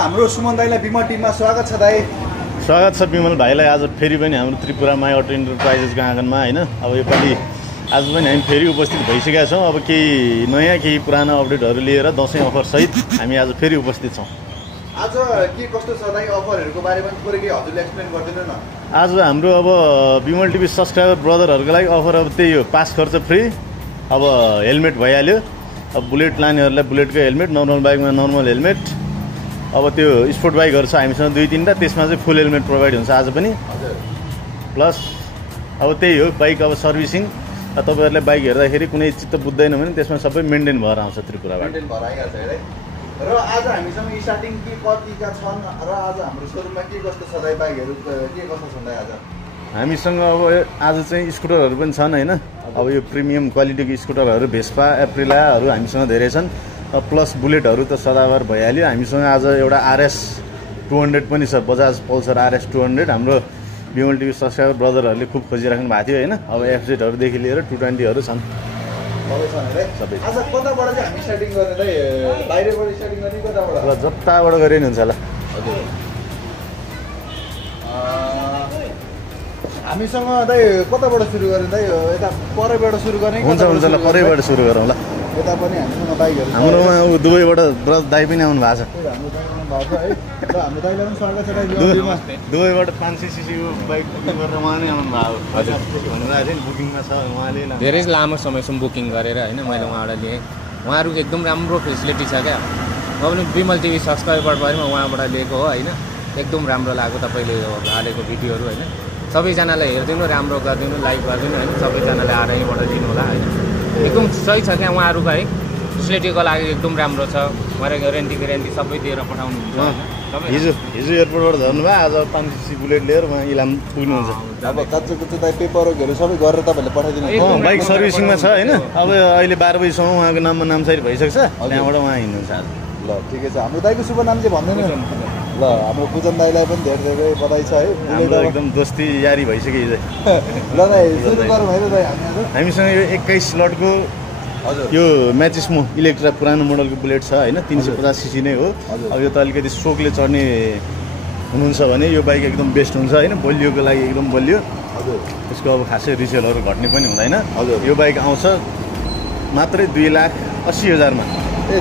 हाम्रो सुमन दाइलाई विमल टिममा स्वागत छ दाइ। स्वागत छ विमल भाइलाई आज फेरि पनि हाम्रो त्रिपुरामा अटो इन्टरप्राइजेसको आँगनमा हैन। अब योपालि आज पनि हामी फेरि उपस्थित भइसकेका छौँ। अब केही नयाँ केही पुरानो अपडेटहरू लिएर दसैँ अफर सहित हामी आज फेरि उपस्थित छौँ। आज के कस्तो छ दाइ अफरहरूको बारेमा थोरै केही हजुरले एक्सप्लेन गरिदिनु न। आज हाम्रो अब विमल टिभी सब्सक्राइबर ब्रदरहरूको लागि अफर अब त्यही हो, पास खर्च फ्री। अब हेलमेट भइहाल्यो। अब बुलेट लानेहरूलाई बुलेटको हेलमेट, नर्मल बाइकमा नर्मल हेलमेट। अब त्यो स्पोर्ट बाइकहरू छ हामीसँग 2-3टा, त्यसमा चाहिँ फुल हेलमेट प्रोभाइड हुन्छ आज पनि। प्लस अब त्यही हो बाइक अब सर्भिसिङ। तपाईँहरूले बाइक हेर्दाखेरि कुनै चित्त बुझ्दैन भने त्यसमा सबै मेन्टेन भएर आउँछ त्रिपुराबाट। मेन्टेन भएर आइहाल्छ है। र आज हामीसँग स्टार्टिङ के कतिका छन् र आज हाम्रो सोरुममा के कस्तो छ दाइ, बाइकहरू के कस्तो छन् दाइ आज? हामीसँग अब आज चाहिँ स्कुटरहरू पनि छन् हैन। अब यो प्रिमियम क्वालिटीको स्कुटरहरू भेस्पा एप्रिलाहरू हामीसँग धेरै छन्। प्लस बुलेटहरू त सदाबार भइहाल्यो। हामीसँग आज एउटा Rs200 पनि छ, बजाज पल्सर Rs200। हाम्रो विमल टिभी सब्सक्राइबर ब्रदरहरूले खुब खोजिराख्नु भएको थियो हैन। अब FZ-हरूदेखि लिएर 220हरू छन् सबै। आज कताबाट चाहिँ हामी स्टार्टिङ गर्ने दाइ? बाहिरबाट स्टार्टिङ गर्ने कताबाट? ल जताबाट गरे नि हुन्छ होला। हजुर हामीसँग दाइ कताबाट सुरु गर्ने दाइ? यता परैबाट सुरु गर्ने? हुन्छ हुन्छ ल परैबाट सुरु गरौँ ल। यता पनि हामीसँग बाइकहरू हाम्रोमा दुबईबाट ब्रदर दाइ पनि आउनु भएको छ। हाम्रो दाइमा भएको है। र हाम्रो दाइलाई पनि स्वागत छ दाइ। दुबईबाट 500cc को बाइक बुकिङ गरेर उहाँ नै आउनु भएको। हजुर भन्नुभएको थियो नि बुकिङमा छ उहाँले। धेरै लामो समयसम्म बुकिङ गरेर होइन मैले उहाँबाट लिएँ। उहाँहरूको एकदम राम्रो फेसिलिटी छ क्या। म पनि विमल टिभी सब्सक्राइबर भएर म उहाँबाट लिएको हो होइन। एकदम राम्रो लाग्यो तपाईँले हालेको भिडियोहरू होइन। सबैजनालाई हेरिदिनु, राम्रो गरिदिनु, लाइक गरिदिनु होइन। सबैजनाले आएर यहीँबाट लिनु होला होइन। एकदम सही छ क्या उहाँहरूको है। फेसिलिटीको लागि एकदम राम्रो छ। उहाँहरूको ग्यारेन्टी सबै दिएर पठाउनुहुन्छ होइन। हिजो एयरपोर्टबाट झर्नुभयो, आज 500cc बुलेट लिएर उहाँ इलाम पुग्नुहुन्छ। अब कच्चो दाइ पेपरहरू सबै गरेर तपाईँहरूले पठाइदिनु। बाइक सर्भिसिङमा छ होइन। अब अहिले 12 बजीसम्म उहाँको नाममा नामसारी भइसक्छ। त्यहाँबाट उहाँ हिँड्नुहुन्छ आज। ल ठिकै छ। हाम्रो दाइको शुभ नाम चाहिँ भन्दैन ल। हाम्रो पूजन दाइलाई पनि धेरै धेरै बधाई छ है। हाम्रो एकदम दोस्ती यारी भइसक्यो हिजो। ल दाइ सुरु गरौँ है दाइ। हामीसँग यो 21 स्लटको यो म्याचिस्मो इलेक्ट्रा पुरानो मोडलको बुलेट छ होइन। 350cc नै हो। अब यो त अलिकति सोकले चढ्ने हुनुहुन्छ भने यो बाइक एकदम बेस्ट हुन्छ होइन। बलियोको लागि एकदम बलियो। हजुर यसको अब खासै रिसेलहरू घट्ने पनि हुँदैन। हजुर यो बाइक आउँछ मात्रै 2,80,000 मा।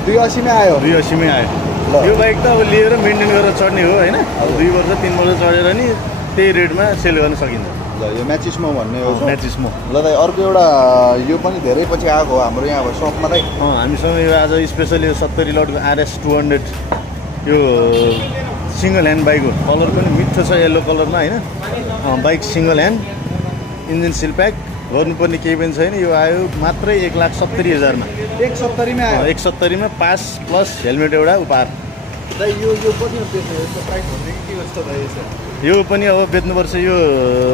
280 मै आयो? 280 मै आयो। यो बाइक त अब लिएर मेन्टेन गरेर चढ्ने हो होइन। अब 2 वर्ष 3 वर्ष चढेर नि त्यही रेटमा सेल गर्न सकिन्छ। ल यो म्याचिस्मो भन्ने हो। म्याचिस्मो। ल दाइ अर्को एउटा यो पनि धेरै पछि आएको हो हाम्रो यहाँ सपमा दाइ। हामीसँग यो आज स्पेसली यो 70 लटको Rs200 यो सिङ्गल ह्यान्ड बाइक हो। कलर पनि मिठो छ येल्लो कलरमा होइन। बाइक सिङ्गल ह्यान्ड, इन्जिन सिल प्याक, गर्नुपर्ने केही पनि छैन। यो आयो मात्रै 1,70,000 मा। 170 मा आयो? 170 मा पास प्लस हेलमेट एउटा उपहार। दाइ यो कति बेच्नु यसको प्राइस भन्ने के कस्तो दाइ यसो? यो पनि अब बेच्नुपर्छ। यो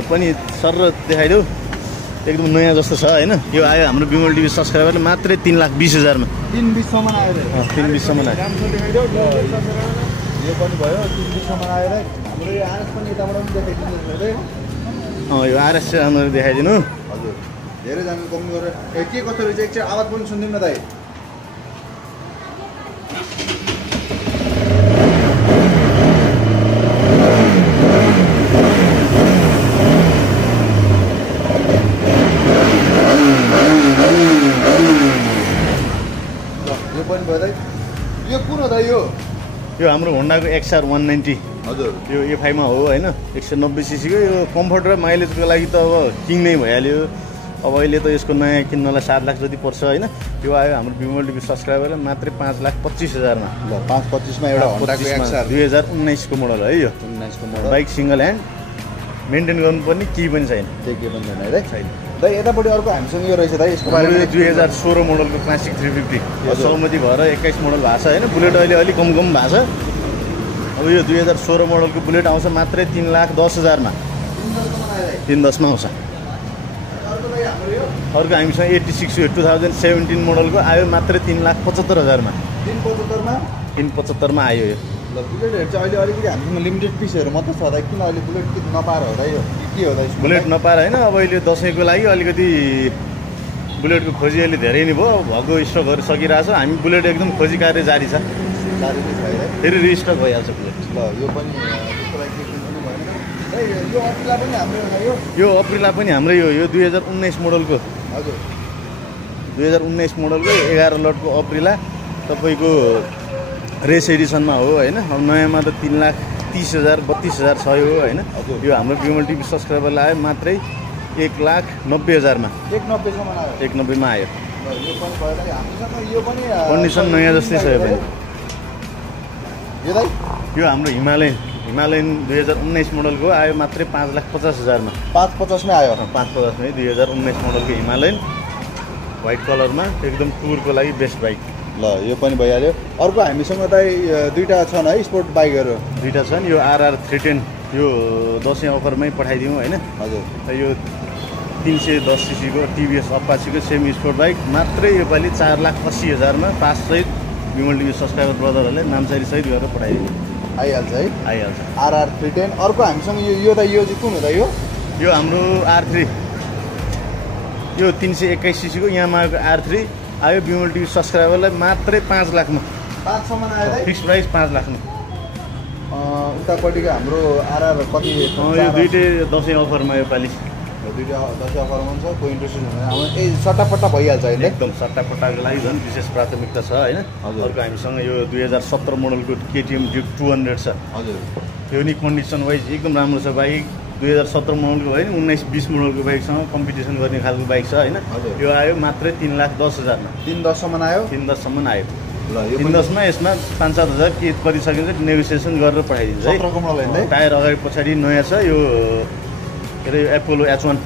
पनि सर देखाइदेऊ, एकदम नयाँ जस्तो छ होइन। यो आयो हाम्रो विमल टिभी सब्सक्राइबरले मात्रै 3,20,000 मा। 320 सम्म आयो रे। 320 सम्म आयो। यो पनि भयो 320 सम्म आयो रे। हाम्रो यो आरएस पनि यताबाट पनि देखाइदिनु रे। यो Rs200 देखाइदिनु। हजुर धेरैजना कमेन्ट गरेर के कस्तो रहेछ एकचोटि आवाज पनि सुनिदिनु न दाइ। यो पनि भयो दाइ। यो कुन हो दाइ? यो हाम्रो होन्डाको XR190। हजुर यो A5 मा हो होइन। 190cc को। यो कम्फर्ट र माइलेजको लागि त अब किङ नै भइहाल्यो। अब अहिले त यसको नयाँ किन्नलाई 7 लाख जति पर्छ होइन। यो आयो हाम्रो विमल टिभी सब्सक्राइबरले मात्रै 5,25,000 मा। ल 525 मा एउटा होन्डाको XR 2019 को मोडल है। यो 19 को model bike single hand, maintain गर्नुपर्ने केही पनि छैन। के पनि छैन है छैन दाइ। यतापट्टि अर्को हामीसँग यो रहेछ दाइ। यसको बारेमा 2016 मोडलको क्लासिक 350 यो सहमति भएर 21 मोडल भएको छ होइन। बुलेट अहिले अलिक कम भएको छ। अब यो 2016 मोडलको बुलेट आउँछ मात्रै 3,10,000 मा। 310 मा आउँछ। अर्को हामीसँग 86 यो 2017 मोडलको आयो मात्रै 3,75,000 मा। 375 मा आयो यो। ल बुलेटहरु चाहिँ अहिले अलिकति हामीसँग लिमिटेड पिसहरु मात्र छ दाइ। किन अहिले बुलेट किन नपाएर हो दाइ? यो के हो दाइ? बुलेट नपाएर हैन, अब अहिले दशैंको लागि अलिकति बुलेटको खोजी अहिले धेरै नै भयो। भएको स्टकहरु सकिरहेछ। हामी बुलेट एकदम खोजी कार्य जारी छ। चारैकै छ है फेरि रिस्टक भइहाल्छ बुलेट। ल यो पनि त्यसको लागि केही पनि भएन है। यो अप्रिला पनि हाम्रो यो अप्रिला पनि हाम्रै हो। यो 2019 मोडलको हजुर 2019 मोडलको 11 लटको अप्रिला तपाईँको रेस एडिसनमा हो होइन। अब नयाँमा त 3,30,000 32,000 छ यो होइन। यो हाम्रो बिमल टिभी सब्सक्राइबरलाई आयो मात्रै 1,90,000 मा 190सम्म आयो 190 मा आयो। यो पनि भयो दाइ हामीसँग यो पनि कन्डिसन नयाँ जस्तै छ यो पनि। यो दाइ यो हाम्रो हिमालयन 2019 मोडलको आयो मात्रै 5,50,000 मा 550 मै आयो 550 मै 2019 मोडलको हिमालयन व्हाइट कलरमा एकदम टुरको लागि बेस्ट बाइक। ल यो पनि भइहाल्यो। अर्को हामीसँग दाइ दुईटा छन् है स्पोर्ट बाइकहरू दुईटा छन्। यो RR310 यो दसैँ अफरमै पठाइदिउँ होइन। हजुर यो 310 सीसीको टिभीएस अपाचीको सेमी स्पोर्ट बाइक मात्रै योपालि 4,80,000 मा पास सहित बिमल टिभी सब्सक्राइबर ब्रदरहरूले नामसारी सहित गरेर पठाइदिनु आइहाल्छ है आइहाल्छ। RR310 अर्को हामीसँग यो दाइ यो चाहिँ कुन हो दाइ यो हाम्रो R3 यो 321 सीसीको यामाहाको R3 आयो बिमल टिभी सब्सक्राइबरलाई मात्रै 5 लाख मा 5 सम्म आयो दाइ फिक्स प्राइस 5 लाख मा। उतापट्टिको हाम्रो RR कति यो दुईटै दसैँ अफरमा योपालि दुईटा दसैँ अफरमा हुन्छ। कोही इन्ट्रेस्टेड हुँदैन अब ए सट्टापट्टा भइहाल्छ अहिले एकदम सट्टापट्टाको लागि झन् विशेष प्राथमिकता छ होइन। अर्को हामीसँग यो 2017 मोडलको KTM Duke 200 छ। हजुर यो नि कन्डिसन वाइज एकदम राम्रो छ बाइक। 2017 मोडलको होइन 19-20 मोडलको बाइकसँग कम्पिटिसन गर्ने खालको बाइक छ होइन। यो आयो मात्रै 3,10,000 मा 310 सम्म आयो 310 सम्म आयो। ल यो 310 मा यसमा 5-7 हजार के परिसकिन्छ नेगोसिएसन गरेर पठाइदिन्छ है। 17 को मोडल होइन टायर अगाडि पछाडि नयाँ छ। यो के अरे एपोलो H1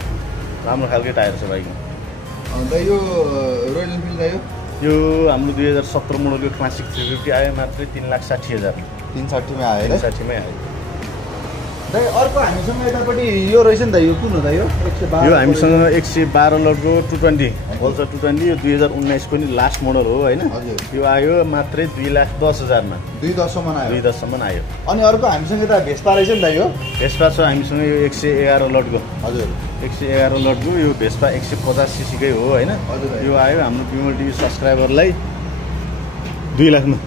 राम्रो खालको टायर छ बाइकमा। अन्त यो रोयल इनफिल्ड आयो यो हाम्रो 2017 मोडलको क्लासिक 350 आयो मात्रै 3,60,000 360 मै आयो 360 मै आयो। दाइ अर्को हामीसँग यतापट्टि यो रहेछ नि त यो कुन हो दाइ यो 112 यो हामीसँग 112 लटको 220 पल्सर 220 यो 2019 को नि लास्ट मोडल हो होइन। यो आयो मात्रै 2,10,000 मा 210 सम्म आयो 210 सम्म आयो। अनि अर्को हामीसँग यता भेस्पा रहेछ नि दाइ यो भेस्पा छ हामीसँग यो 111 लटको हजुर 111 लटको यो भेस्पा 150 सीसीकै हो होइन। यो आयो हाम्रो बिमल टिभी सब्सक्राइबरलाई 2 लाख मा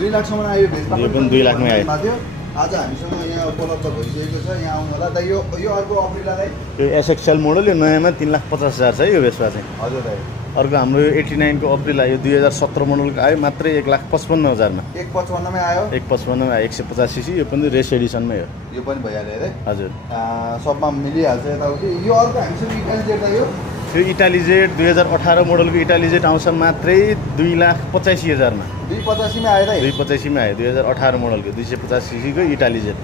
2 लाख सम्म आयो भेस्पा यो पनि 2 लाख मै आयो। आज हामीसँग यहाँ उपलब्ध भइसकेको छ। यहाँ आउनु होला दाइ यो अर्को अप्रिला दाइ यो SXL मोडल यो नयाँमा 3,50,000 छ यो भेस्पा चाहिँ। हजुर दाइ अर्को हाम्रो यो 89 को अप्रिला यो 2017 मोडलको आयो मात्रै 1,55,000 मा 155 मै आयो 155 मा 150 सीसी यो पनि रेस एडिसनमै हो। यो पनि भइहाल्यो है हजुर सबमा मिलिहाल्छ यताउति। यो अर्को हामीसँग इटाली जेट दाइ यो इटाली जेट 2018 मोडलको इटाली जेट आउँछ मात्रै 2,85,000 मा 285 मै आयो दाइ 285 मा आयो 2018 मोडलको 250 सीसीको इटाली जेट।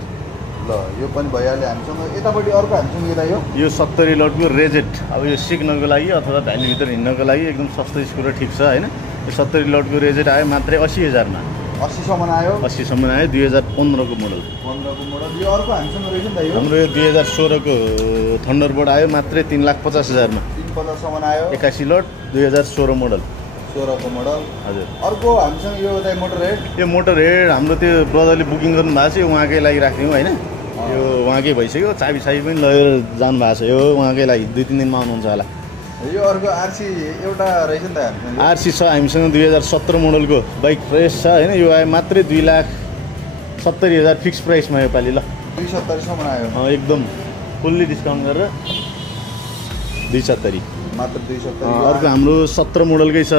ल यो पनि भइहाल्यो हामीसँग। यतापट्टि अर्को हामीसँग यो दाइ यो 70 लटको रेजेट अब यो सिक्नको लागि अथवा भ्यालीभित्र हिँड्नको लागि एकदम सस्तो स्कुटर ठिक छ होइन। यो 70 लटको रेजेट आयो मात्रै 80,000 मा 80 सम्म आयो 80 सम्म आयो 2015 को मोडल 15 को मोडल। यो अर्को हामीसँग रहेछ नि दाइ हाम्रो यो 2016 को थन्डरबर्ड आयो मात्रै 3,50,000 मा 350 सम्म आयो 81 लट 2016 मोडल 16 को मोडल। हजुर अर्को हामीसँग यो दाइ मोटर हेड यो मोटर हेड हाम्रो त्यो ब्रदरले बुकिङ गर्नु भएको छ। यो उहाँकै लागि राख्यौँ होइन। यो उहाँकै भइसक्यो चाबी पनि लगेर जानु भएको छ। यो उहाँकै लागि 2-3 दिनमा आउनुहुन्छ होला। यो अर्को RC एउटा रहेछ नि त हामीसँग RC छ हामीसँग 2017 मोडलको बाइक फ्रेस छ होइन। यो आयो मात्रै 2,70,000 फिक्स प्राइसमा योपालि ल 270 सम्म आयो एकदम फुल्ली डिस्काउन्ट गरेर 270 मात्र 270। अर्को हाम्रो 17 मोडलकै छ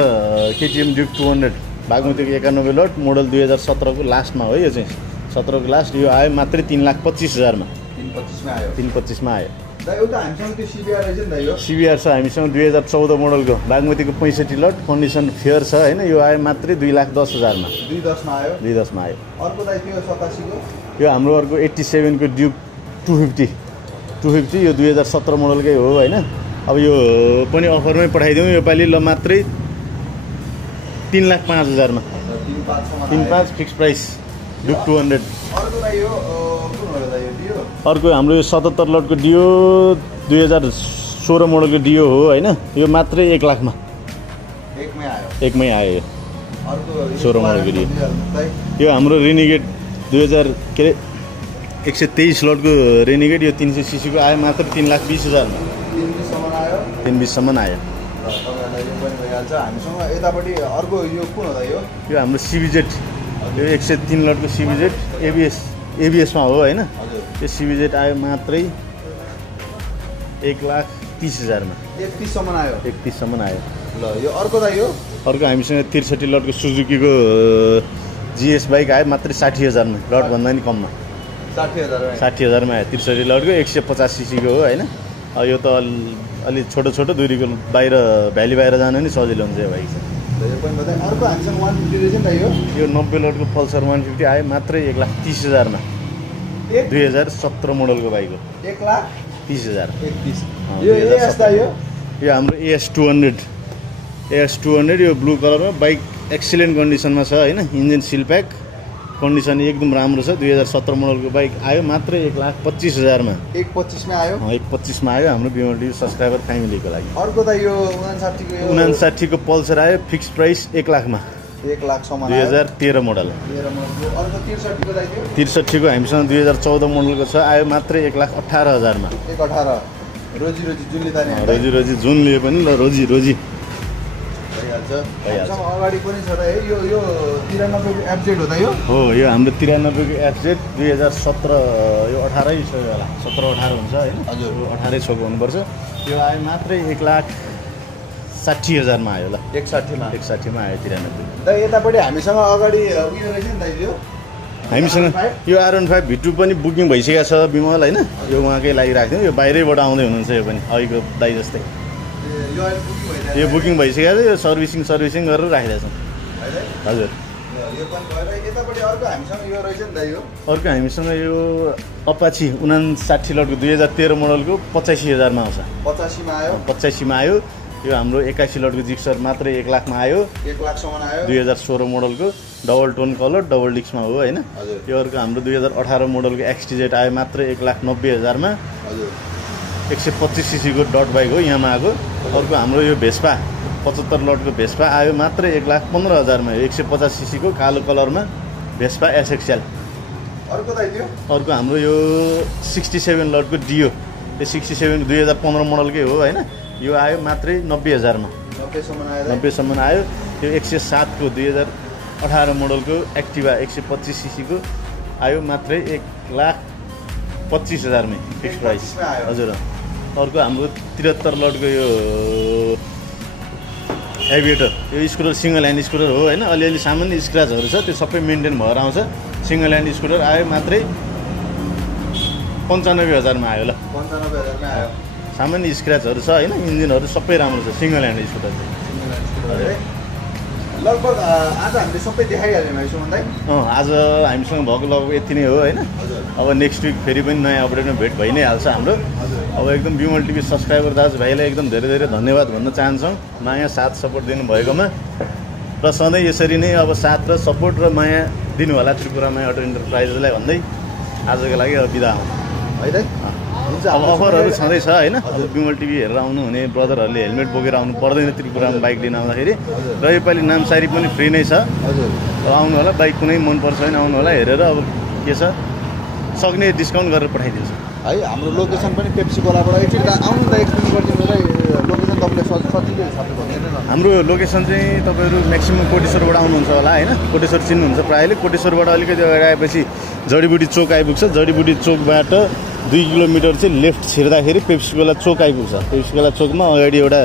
KTM Duke 200 बागमतीको 91 लट मोडल 2017 को लास्टमा हो यो चाहिँ 17 को लास्ट। यो आयो मात्रै 3,25,000 मा 325 मा आयो 325 मा आयो। दाइ एउटा हामीसँग त्यो CBR रहेछ नि दाइ यो CBR छ हामीसँग 2014 मोडलको बागमतीको 65 लट कन्डिसन फेयर छ होइन। यो आयो मात्रै 2,10,000 मा 210 मा आयो 210 मा आयो। अर्को दाइ त्यो 87 को यो हाम्रो अर्को 87 को Duke 250 यो 2017 मोडलकै हो होइन। अब यो पनि अफरमै पठाइदिउँ योपालि ल मात्रै 3,05,000 मा 3,5 फिक्स प्राइस Duke 200। अर्को दाइ यो कुन हो दाइ यो डियो अर्को हाम्रो यो 77 लटको डियो 2016 मोडलको डियो हो होइन। यो मात्रै 1 लाख मा 1 मै आयो 1 मै आयो। यो अर्को 16 मोडलको डियो यो हाम्रो रेनिगेट 2000 के अरे 123 लटको रेनिगेट यो 300 सीसीको आयो मात्र 3,20,000 मा 320 सम्म आयो 320 सम्म आयो। तपाईँहरूलाई यो पनि भइहाल्छ। हामीसँग यतापट्टि अर्को यो कुन हो दाइ यो हाम्रो CBZ यो 103 लटको सिबिजेड एबिएसमा हो हैन। हजुर यो सिबिजेड आयो मात्रै 1,30,000 मा। 31 सम्म आयो। 31 सम्म आयो। ल यो अर्को दाइ हो। अर्को हामीसँग 63 लटको सुजुकीको जीएस बाइक आयो मात्रै 60,000 मा। लट भन्दा नि कममा 60,000 मा आयो। 63 लटको 150 सीसीको हो हैन। यो त अलि छोटो दुरीको बाहिर भ्याली बाहिर जान नि सजिलो हुन्छ यो बाइक चाहिँ। यो पनि बताए। अर्को हामीसँग 150 रहेछ नि त यो। यो 90 लटको पल्सर 150 आयो मात्रै 1,30,000 मा। 2017 मोडलको बाइक हो। 1,30,000 31। यो एएस दाइ हो। यो हाम्रो AS200 यो ब्लू कलरमा बाइक एक्सिलेन्ट कन्डिसनमा छ हैन। इन्जिन सिल प्याक कन्डिसन एकदम राम्रो छ। 2017 मोडलको बाइक आयो मात्रै 1,25,000 मा। 1,25 मा आयो। 1,25 मा आयो हाम्रो बिमल सब्सक्राइबर फ्यामिलीको लागि। अर्को त यो 59 को 59 को पल्सर आयो फिक्स प्राइस 1 लाख मा। 1 लाख सम्म आयो। 2013 मोडल। 13 मोडल। अर्को 63 को दाइ थियो। 63 को हामीसँग 2014 मोडलको छ आयो मात्रै 1,18,000 मा। 1,18 रोजी जुनले ताने रोजी जुन लिए पनि ल रोजी भइहाल्छ। हामीसँग अगाडि पनि छ त यो 93 को एफजेड हो त यो। हो यो हाम्रो 93 को एफजेड 2017 यो 18 छ होला। 17-18 हुन्छ हैन। हजुर 18 छोको हुनुपर्छ। यो आयो मात्रै 1,60,000 मा आयो ल। 61 मा 61 मा आयो 93। दाइ यतापट्टि हामीसँग अगाडि उयो रहेछ नि दाइ यो। हामीसँग यो R15 V2 पनि बुकिङ भइसकेको छ बिमल हैन। यो उहाँकै लागि राख्दिनु। यो बाहिरैबाट आउँदै हुनुहुन्छ यो पनि अहिलेको दाइ जस्तै। यो बुकिङ भइसकेको छ। यो सर्भिसिङ गरेर राखिरहेछौँ। हजुर यो पनि भएर यतापट्टि अर्को हामीसँग यो रहेछ नि दाइ यो। अर्को हामीसँग यो अपाची 59 लटको 2013 मोडलको 85,000 मा आउँछ। 85 मा आयो। 85 मा आयो। यो हाम्रो 81 लटको जिक्सर मात्रै 1 लाख मा आयो। 1 लाख सम्म आयो। 2016 मोडलको डबल टोन कलर डबल डिस्कमा हो हैन। हजुर यो अर्को हाम्रो 2018 मोडलको XTZ आयो मात्रै 1,90,000 मा। हजुर 125 सीसी को डट बाइक हो यामाहाको। अर्को हाम्रो यो भेस्पा 75 लटको भेस्पा आयो मात्रै 1,15,000 मा। 150 सीसी को कालो कलरमा भेस्पा SXL। अर्को दाइ थियो। अर्को हाम्रो यो 67 लटको डियो। यो 67 2015 मोडलकै हो हैन। यो आयो मात्रै 90,000 मा। 90 सम्म आयो। 90 सम्म आयो। यो 107 को 2018 मोडलको एक्टिभा 125 सीसी को आयो मात्रै 1,25,000 मा फिक्स प्राइस। हजुर अर्को हाम्रो 73 लटको यो एभिएटर यो स्कुटर सिंगल ह्यान्ड स्कुटर हो हैन। अलिअलि सामान्य स्क्रैचहरु छ त्यो सबै मेन्टेन भएर आउँछ। सिंगल ह्यान्ड स्कुटर आयो मात्रै 95,000 मा आयो ल। 95,000 मा आयो। सामान्य स्क्रैचहरु छ हैन। इन्जिनहरु सबै राम्रो छ सिंगल ह्यान्ड स्कुटर। लगभग आज हामीले सबै देखाइहाल्यौँ है सुमन दाइ। आज हामीसँग भएको लगभग यति नै हो हैन। अब नेक्स्ट विक फेरि पनि नयाँ अपडेटमा भेट भइ नै हाल्छ हाम्रो। अब एकदम बिमल टिभी सब्सक्राइबर दाजुभाइलाई एकदम धेरै धन्यवाद भन्न चाहन्छौँ माया साथ सपोर्ट दिनुभएकोमा। र सधैँ यसरी नै अब साथ र सपोर्ट र माया दिनु होला त्रिपुरा माया अटो इन्टरप्राइजेसलाई भन्दै आजको लागि अब बिदा हुँ है दाइ। अब अफरहरू छँदैछ हैन। अब बिमल टिभी हेरेर आउनुहुने ब्रदरहरूले हेलमेट बोकेर आउनु पर्दैन त्रिपुरामा बाइक लिन आउँदाखेरि। र योपालि नामसारी पनि फ्री नै छ। हजुर आउनु होला बाइक कुनै मनपर्छ भने आउनु होला हेरेर अब के छ सक्ने डिस्काउन्ट गरेर पठाइदिन्छ है। हाम्रो लोकेसन पनि पेप्सी कोलाबाट एकचोटि आउनु त एक्सप्लेन गरिदिनु र लोकेसन तपाईँले सजिलो हिसाबले भनिदिनु न। हाम्रो लोकेसन चाहिँ तपाईँहरू म्याक्सिमम् कोटेश्वरबाट आउनुहुन्छ होला हैन। कोटेश्वर चिन्नुहुन्छ प्रायःले। कोटेश्वरबाट अलिकति अगाडि आएपछि जडीबुटी चोक आइपुग्छ। जडीबुटी चोकबाट 2 किलोमिटर चाहिँ लेफ्ट छिर्दाखेरि पेप्सीकोला चोक आइपुग्छ। पेप्सीकोला चोकमा अगाडि एउटा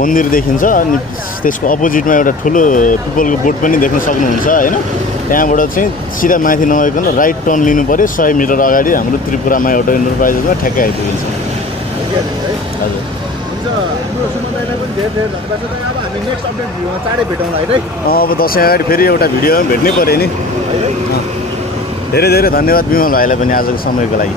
मन्दिर देखिन्छ अनि त्यसको अपोजिटमा एउटा ठुलो पिपलको बोट पनि देख्न सक्नुहुन्छ हैन। त्यहाँबाट चाहिँ सिधा माथि नगइकन राइट टर्न लिनु पर्यो। 100 मिटर अगाडि हाम्रो त्रिपुरा माया अटो इन्टरप्राइजेसमा ठ्याक्कै आइपुगिन्छ। हजुर हुन्छ हाम्रो सुमन दाइलाई पनि धेरै धन्यवाद छ। अब हामी नेक्स्ट अपडेट भिडियोमा चाँडै भेटौँला है। अब दसैँ अगाडि फेरि एउटा भिडियोमा भेट्नै पर्यो नि। धेरै धन्यवाद बिमल भाइलाई पनि आजको समयको लागि।